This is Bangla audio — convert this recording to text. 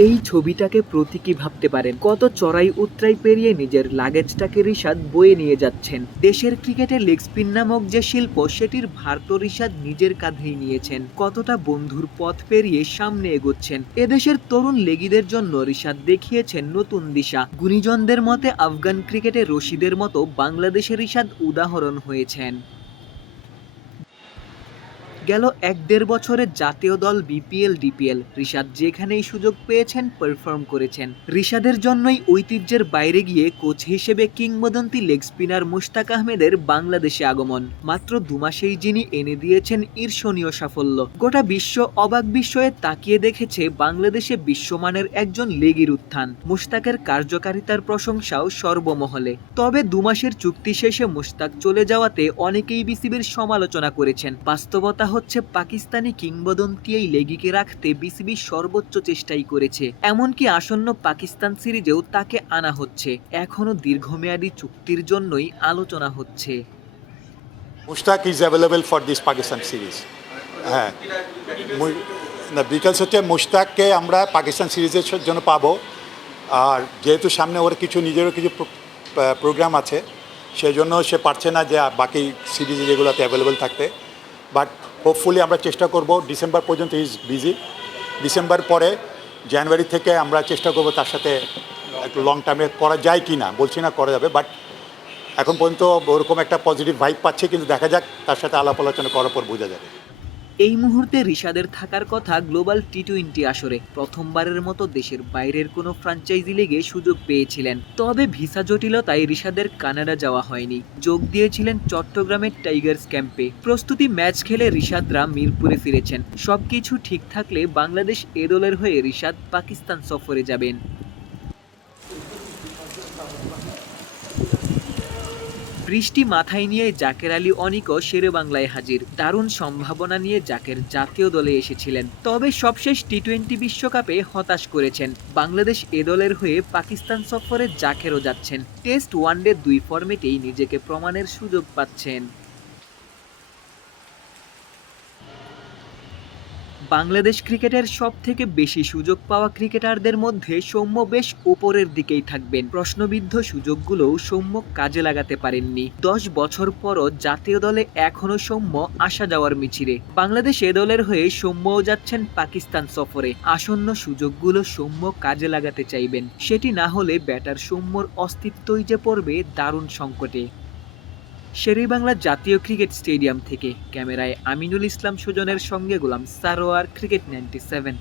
এই ছবিটাকে প্রতীকী ভাবতে পারেন। কত চড়াই উতরাই পেরিয়ে নিজের লাগেজটাকে রিশাদ বয়ে নিয়ে যাচ্ছেন। দেশের ক্রিকেটে লেগ স্পিন নামক যে শিল্প, সেটির ভার তো রিশাদ নিজের কাঁধেই নিয়েছেন। কতটা বন্ধুর পথ পেরিয়ে সামনে এগোচ্ছেন। এদেশের তরুণ লেগিদের জন্য রিশাদ দেখিয়েছেন নতুন দিশা। গুণীজনদের মতে আফগান ক্রিকেটে রশিদের মতো বাংলাদেশের রিশাদ উদাহরণ হয়েছেন। গেল ১-১.৫ বছরে জাতীয় দল, বিপিএল, ডিপিএল রিশাদ যেখানেই সুযোগ পেয়েছেন পারফর্ম করেছেন। রিশাদের জন্যই ঐতিহ্যের বাইরে গিয়ে কোচ হিসেবে কিংবদন্তি লেগ স্পিনার মুশতাক আহমেদের বাংলাদেশে আগমন। মাত্র ২ মাসেই যিনি এনে দিয়েছেন ঈর্ষণীয় সাফল্য। গোটা বিশ্ব অবাক বিস্ময়ে তাকিয়ে দেখেছে বাংলাদেশে বিশ্বমানের একজন লেগির উত্থান। মুশতাকের কার্যকারিতার প্রশংসাও সর্বমহলে। তবে ২ মাসের চুক্তি শেষে মুশতাক চলে যাওয়াতে অনেকেই বিসিবির সমালোচনা করেছেন। বাস্তবতা হচ্ছে পাকিস্তানি কিংবদন্তি এই লেগিকে রাখতে বিসিবি সর্বোচ্চ চেষ্টাই করেছে। এমনকি আসন্ন পাকিস্তান সিরিজেও তাকে আনা হচ্ছে। এখনো দীর্ঘমেয়াদী চুক্তির জন্যই আলোচনা হচ্ছে। Mushtaq is available for this Pakistan series. হ্যাঁ, না বিকজ হচ্ছে মুশতাককে আমরা পাকিস্তান সিরিজের জন্য পাবো। আর যেহেতু সামনে ওর কিছু নিজেরও কিছু প্রোগ্রাম আছে, সেই জন্য সে পারছে না যে বাকি সিরিজে যেগুলোতে অ্যাভেলেবল থাকতে। বাট হোপফুলি আমরা চেষ্টা করব। ডিসেম্বর পর্যন্ত ইজ বিজি। ডিসেম্বর পরে জানুয়ারি থেকে আমরা চেষ্টা করব তার সাথে একটু লং টার্মে করা যায় কি না, বলছি না করা যাবে, বাট এখন পর্যন্ত ওরকম একটা পজিটিভ ভাইব পাচ্ছে, কিন্তু দেখা যাক, তার সাথে আলাপ আলোচনা করার পর বোঝা যাবে। এই মুহূর্তে রিশাদের থাকার কথা গ্লোবাল টি-20 আসরে। প্রথমবারের মতো দেশের বাইরের কোনো ফ্র্যাঞ্চাইজি লিগে সুযোগ পেয়েছিলেন। তবে ভিসা জটিলতায় রিশাদের কানাডা যাওয়া হয়নি। যোগ দিয়েছিলেন চট্টগ্রামের টাইগার্স ক্যাম্পে। প্রস্তুতি ম্যাচ খেলে রিশাদরা মিরপুরে ফিরেছেন। সবকিছু ঠিক থাকলে বাংলাদেশ এ দলের হয়ে রিশাদ পাকিস্তান সফরে যাবেন। বৃষ্টি মাথায় নিয়ে জাকের আলী অনিকও শেরেবাংলায় হাজির। দারুণ সম্ভাবনা নিয়ে জাকের জাতীয় দলে এসেছিলেন। তবে সবশেষ টি-20 বিশ্বকাপে হতাশ করেছেন। বাংলাদেশ এ দলের হয়ে পাকিস্তান সফরে জাকেরও যাচ্ছেন। টেস্ট, ওয়ানডে ২ ফরম্যাটেই নিজেকে প্রমাণের সুযোগ পাচ্ছেন। বাংলাদেশ ক্রিকেটের সবথেকে বেশি সুযোগ পাওয়া ক্রিকেটারদের মধ্যে সৌম্য বেশ ওপরের দিকেই থাকবেন। প্রশ্নবিদ্ধ সুযোগগুলোও সৌম্য কাজে লাগাতে পারেননি। ১০ বছর পরও জাতীয় দলে এখনও সৌম্য আসা যাওয়ার মিছিলে। বাংলাদেশ এ দলের হয়ে সৌম্যও যাচ্ছেন পাকিস্তান সফরে। আসন্ন সুযোগগুলো সৌম্য কাজে লাগাতে চাইবেন। সেটি না হলে ব্যাটার সৌম্যর অস্তিত্বই যে পড়বে দারুণ সংকটে। শেরেবাংলা জাতীয় ক্রিকেট স্টেডিয়াম থেকে ক্যামেরায় আমিনুল ইসলাম সুজনের সঙ্গে গোলাম সারোয়ার, ক্রিকেট 97।